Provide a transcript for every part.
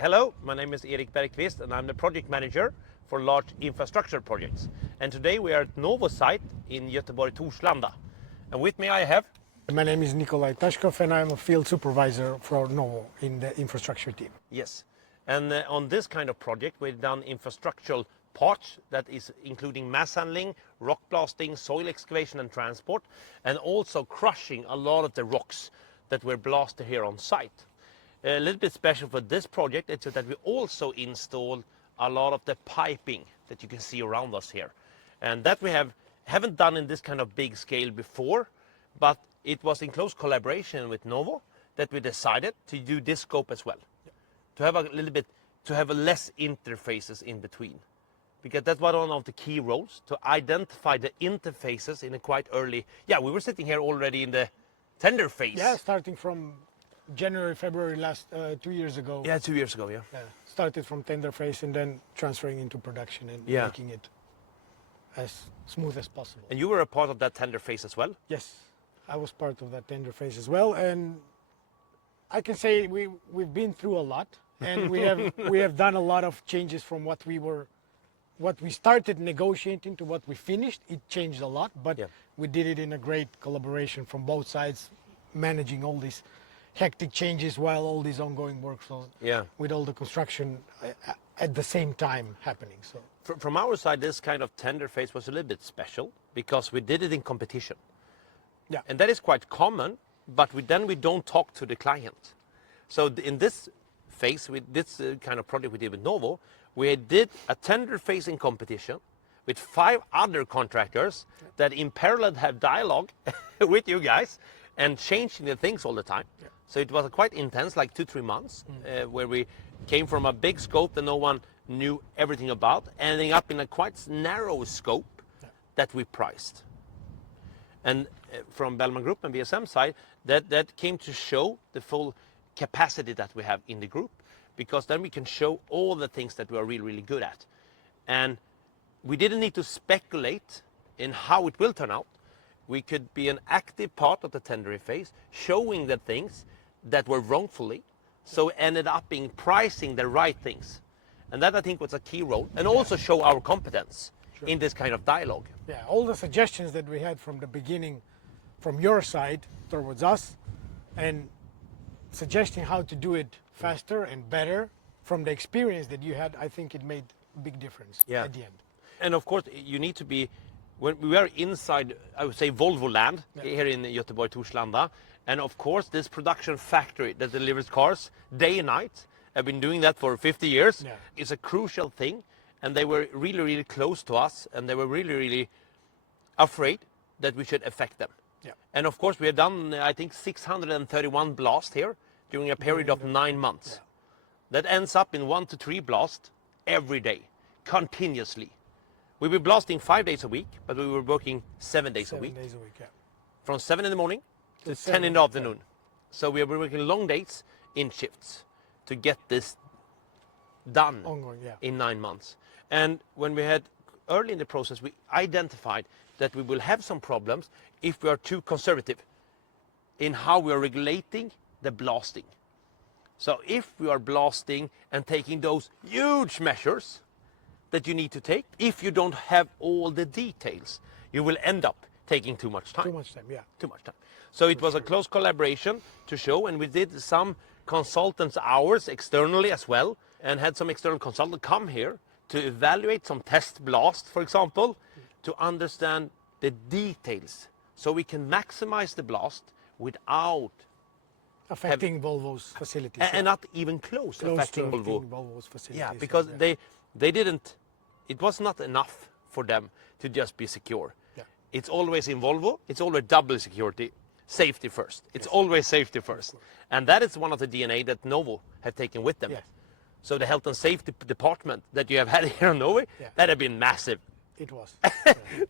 Hello, my name is Erik Bergqvist and I'm the project manager for large infrastructure projects. And today we are at NOVO site in Göteborg, Torslanda. And with me I have... My name is Nikolaj Tashkov and I'm a field supervisor for NOVO in the infrastructure team. Yes, and on this kind of project we've done infrastructural parts that is including mass handling, rock blasting, soil excavation and transport, and also crushing a lot of the rocks that were blasted here on site. A little bit special for this project is that we also installed a lot of the piping that you can see around us here. And that we haven't done in this kind of big scale before, but it was in close collaboration with NOVO that we decided to do this scope as well. To have a little bit, to have a less interfaces in between. Because that's one of the key roles, to identify the interfaces in a quite early... Yeah, we were sitting here already in the tender phase. Yeah, starting from January, February last 2 years ago. Yeah, 2 years ago, yeah. Started from tender phase and then transferring into production and making it as smooth as possible. And you were a part of that tender phase as well? Yes, I was part of that tender phase as well. And I can say we've been through a lot and we have done a lot of changes from what we started negotiating to what we finished. It changed a lot, but we did it in a great collaboration from both sides, managing all these hectic changes while all these ongoing works with all the construction at the same time happening. So from our side, this kind of tender phase was a little bit special because we did it in competition. Yeah, and that is quite common, but then we don't talk to the client. So in this phase, with this kind of project we did with NOVO, we did a tender phase in competition with 5 other contractors that in parallel have dialogue with you guys and changing the things all the time. Yeah. So it was a quite intense, like 2-3 months, where we came from a big scope that no one knew everything about, ending up in a quite narrow scope that we priced. And from Bellman Group and VSM side, that came to show the full capacity that we have in the group, because then we can show all the things that we are really, really good at. And we didn't need to speculate in how it will turn out. We could be an active part of the tendering phase, showing the things that were wrongfully, so ended up in pricing the right things. And that I think was a key role, and also show our competence in this kind of dialogue. Yeah, all the suggestions that we had from the beginning, from your side towards us, and suggesting how to do it faster and better from the experience that you had, I think it made a big difference at the end. And of course, you need to be, when we are inside, I would say, Volvo land here in Göteborg, Torslanda, and of course, this production factory that delivers cars day and night, I've been doing that for 50 years, is a crucial thing, and they were really, really close to us, and they were really, really afraid that we should affect them. Yeah. And of course, we have done, I think, 631 blasts here during a period of 9 months. Yeah. That ends up in 1 to 3 blasts every day, continuously. We were blasting 5 days a week, but we were working 7 days a week. 7 days a week, yeah. From 7 in the morning to 10 in the afternoon. So we were working long days in shifts to get this done in 9 months. And when we had, early in the process, we identified that we will have some problems if we are too conservative in how we are regulating the blasting. So if we are blasting and taking those huge measures that you need to take, if you don't have all the details, you will end up taking too much time. Too much time, yeah. Too much time. So it was a close collaboration to show, and we did some consultants' hours externally as well, and had some external consultants come here to evaluate some test blasts, for example, to understand the details, so we can maximize the blast without affecting Volvo's facilities. And not even close affecting Volvo's facilities. Yeah, because they didn't, it was not enough for them to just be secure. Yeah. It's always in Volvo, it's always double security, safety first. It's always safety first. And that is one of the DNA that NOVO have taken with them. Yes. So the health and safety department that you have had here in Norway, that have been massive. It was.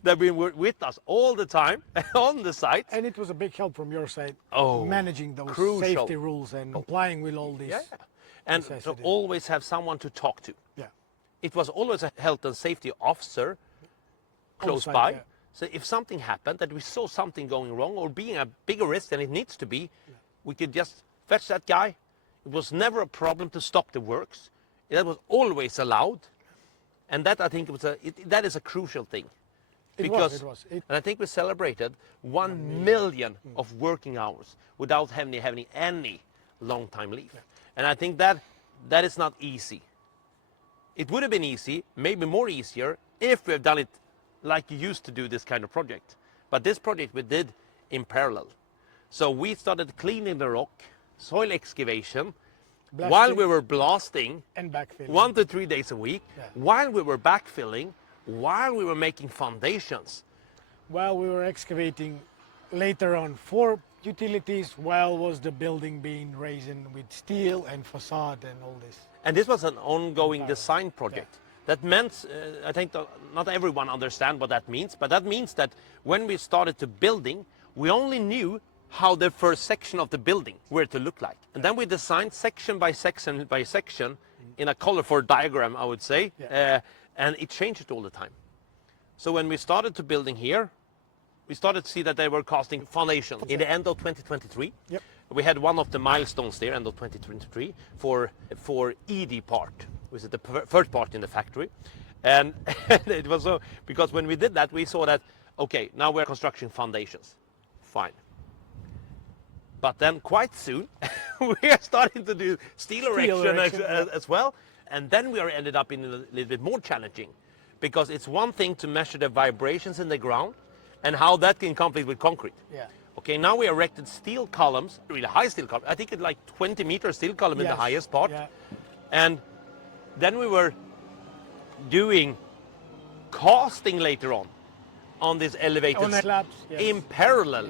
They've been with us all the time on the site. And it was a big help from your side, managing those safety rules and complying with all these. Yeah. And to always have someone to talk to. Yeah. It was always a health and safety officer close by. Yeah. So if something happened, that we saw something going wrong or being a bigger risk than it needs to be, we could just fetch that guy. It was never a problem to stop the works. That was always allowed. And that, I think, that is a crucial thing. It Because, was. and I think we celebrated 1 million of working hours without having any long time leave. Yeah. And I think that is not easy. It would have been easy, maybe more easier, if we have done it like you used to do this kind of project. But this project we did in parallel. So we started cleaning the rock, soil excavation, while we were blasting, and backfilling 1 to 3 days a week, Yeah. while we were backfilling, while we were making foundations. while we were excavating later on for utilities, while was the building being raised with steel and facade and all this. And this was an ongoing design project. That meant, I think not everyone understands what that means, but that means that when we started to building, we only knew how the first section of the building were to look like. And then we designed section by section by section in a colorful diagram, I would say, and it changed all the time. So when we started to building here, we started to see that they were casting foundations in the end of 2023. Yep. We had one of the milestones there, end of 2023, for ED part, which is the first part in the factory. And it was so, because when we did that, we saw that, okay, now we're constructing foundations. Fine. But then quite soon, we are starting to do steel erection as well. And then we are ended up in a little bit more challenging, because it's one thing to measure the vibrations in the ground and how that can compete with concrete. Yeah. Okay, now we erected steel columns, really high steel columns. I think it's like 20-meter steel column in the highest part. Yeah. And then we were doing casting later on these elevated On slabs, yes. in parallel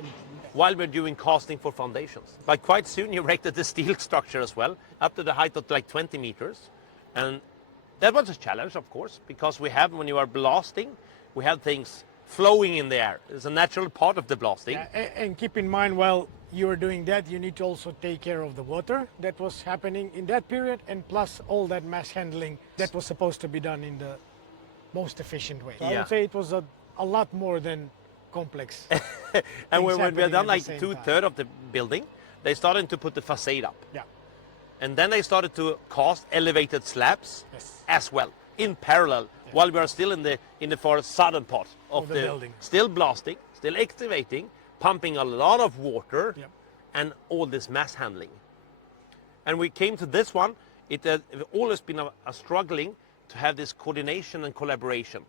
while we're doing casting for foundations. But quite soon you erected the steel structure as well, up to the height of like 20 meters. And that was a challenge, of course, because we have, when you are blasting, we have things flowing in the air. It's a natural part of the blasting. Yeah, and keep in mind, while you are doing that, you need to also take care of the water that was happening in that period, and plus all that mass handling that was supposed to be done in the most efficient way. So I Yeah. would say it was a lot more than complex. And when we happening had done at the like same 2/3 of the building, they started to put the facade up. Yeah. And then they started to cast elevated slabs Yes. as well, in parallel, while we are still in the far southern part of the the building. Still blasting, still excavating, pumping a lot of water, Yep. and all this mass handling. And we came to this one, it has always been a struggling to have this coordination and collaboration,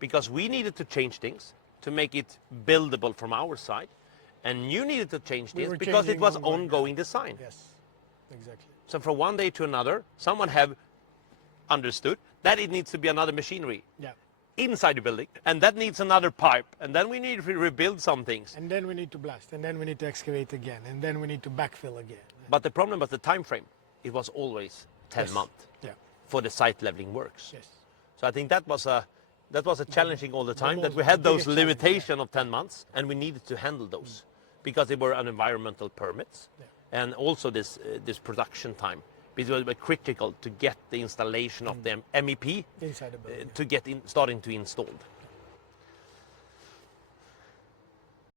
because we needed to change things to make it buildable from our side, and you needed to change We things were because it changing was ongoing. ongoing design. Yes, exactly. So from one day to another, someone have understood that it needs to be another machinery Yeah. inside the building, and that needs another pipe, and then we need to rebuild some things. And then we need to blast, and then we need to excavate again, and then we need to backfill again. But the problem was the time frame. It was always 10 Yes. months Yeah. for the site leveling works. Yes. So I think that was a challenging all the time, that most- we had the those biggest challenge, limitation of 10 months, and we needed to handle those because they were on environmental permits, and also this production time. Because it was critical to get the installation of the MEP Inside the building. to get starting to installed.